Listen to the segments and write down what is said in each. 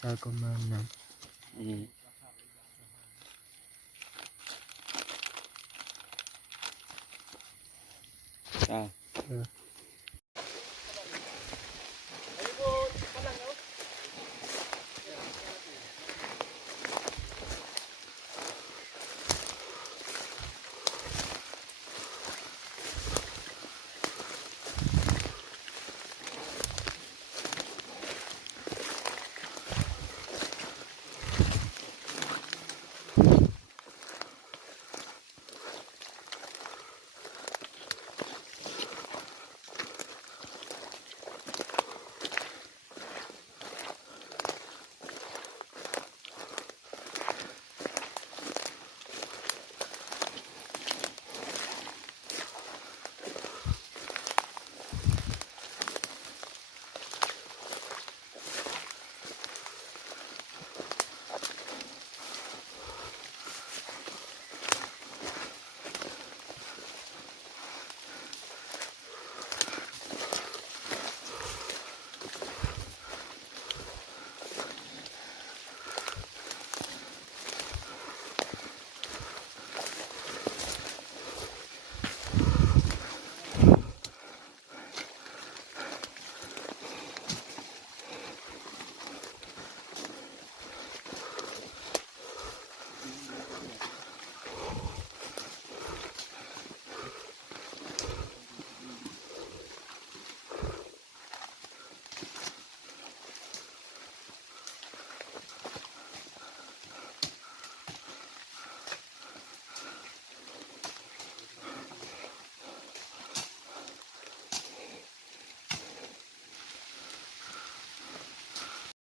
13,6. Ah. Ya.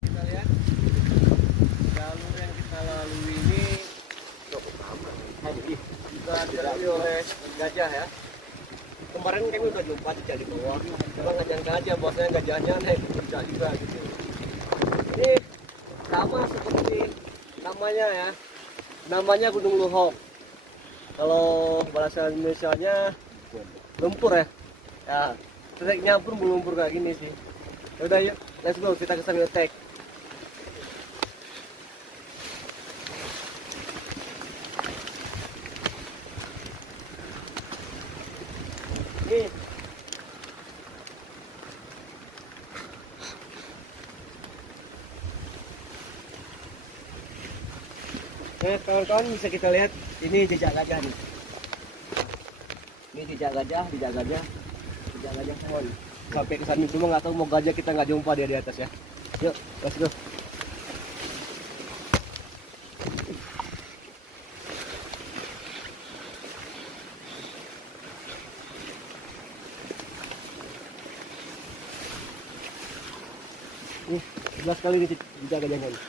Kita lihat jalur yang kita lalui ini juga dilalui oleh gajah ya. Kemarin kami udah jumpa jejak di bawah, cuma nggak nyangka aja bahwasanya gajahnya naik ke puncak juga gitu. Ini sama seperti namanya ya, namanya Gunung Luhok. Kalau bahasa Indonesianya lumpur ya. Ya, treknya pun berlumpur kayak gini sih. Udah yuk, let's go, kita ke sana trek. Nih. Nah, kawan-kawan bisa kita lihat ini jejak gajah nih. Ini jejak gajah semua nih. Sampai ke sana cuma nggak tahu mau gajah kita nggak jumpa dia di atas ya. Yuk, let's go. Nih, 11 kali nih jejak gajahnya nih.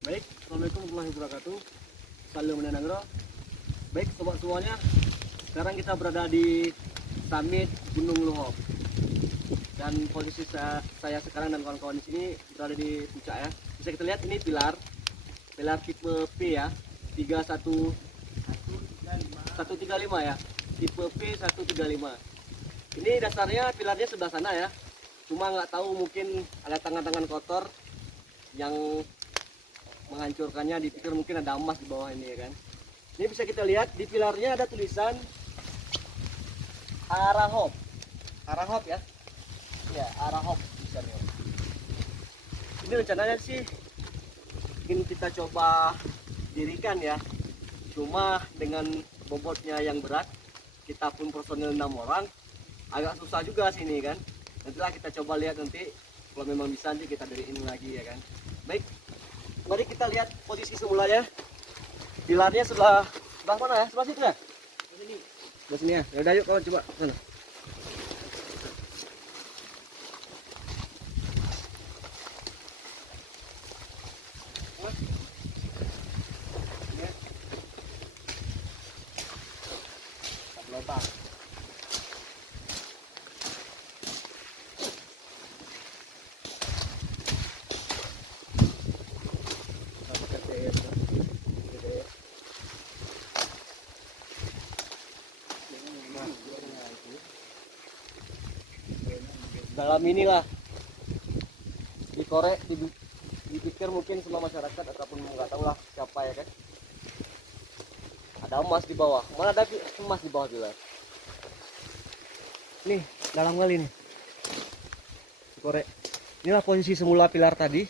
Baik, Assalamualaikum warahmatullahi wabarakatuh. Salam menanagro. Baik, sobat semuanya. Sekarang kita berada di summit Gunung Luhok. Dan posisi saya sekarang dan kawan-kawan di sini berada di puncak ya. Bisa kita lihat ini pilar tipe P ya, 135 ya, tipe P135. Ini dasarnya pilarnya sebelah sana ya. Cuma nggak tahu mungkin ada tangan-tangan kotor yang menghancurkannya, dipikir mungkin ada emas di bawah ini ya kan. Ini bisa kita lihat di pilarnya ada tulisan Arahop arah hop ya. Ya, arah hop bisa nih. Ini rencananya sih ingin kita coba dirikan ya. Cuma dengan bobotnya yang berat, kita pun personil 6 orang, agak susah juga sini kan. Nantilah kita coba lihat nanti, kalau memang bisa nanti kita diriin lagi ya kan. Baik, mari kita lihat posisi semulanya. Pilarnya sebelah mana ya? Sebelah situ ya? Sebelah sini ya. Ya udah yuk kawan coba sana. Lubang. Dalam inilah dikorek, dipikir mungkin semua masyarakat ataupun nggak tahu lah siapa ya kan. Ada emas di bawah. Mana ada emas di bawah pilar? Nih, dalam kali nih. Korek. Inilah posisi semula pilar tadi.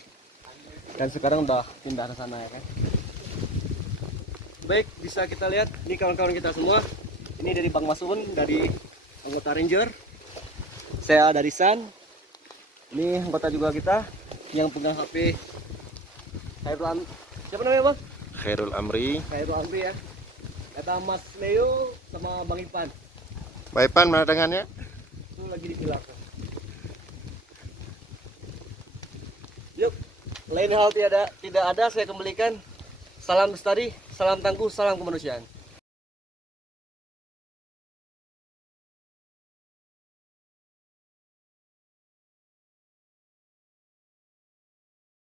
Dan sekarang udah pindah ke sana ya kan. Baik, bisa kita lihat ini kawan-kawan kita semua. Ini dari Bang Masun, dari anggota Ranger. Saya dari San. Ini anggota juga kita yang pegang HP Khairul. Siapa namanya, Bang? Khairul Amri. Khairul Amri ya. Kata Mas Leo sama Bang Ipan. Pak Ipan mana tangannya? Itu lagi di pilar. Yuk, lain hal tidak ada saya kembalikan. Salam lestari, salam tangguh, salam kemanusiaan.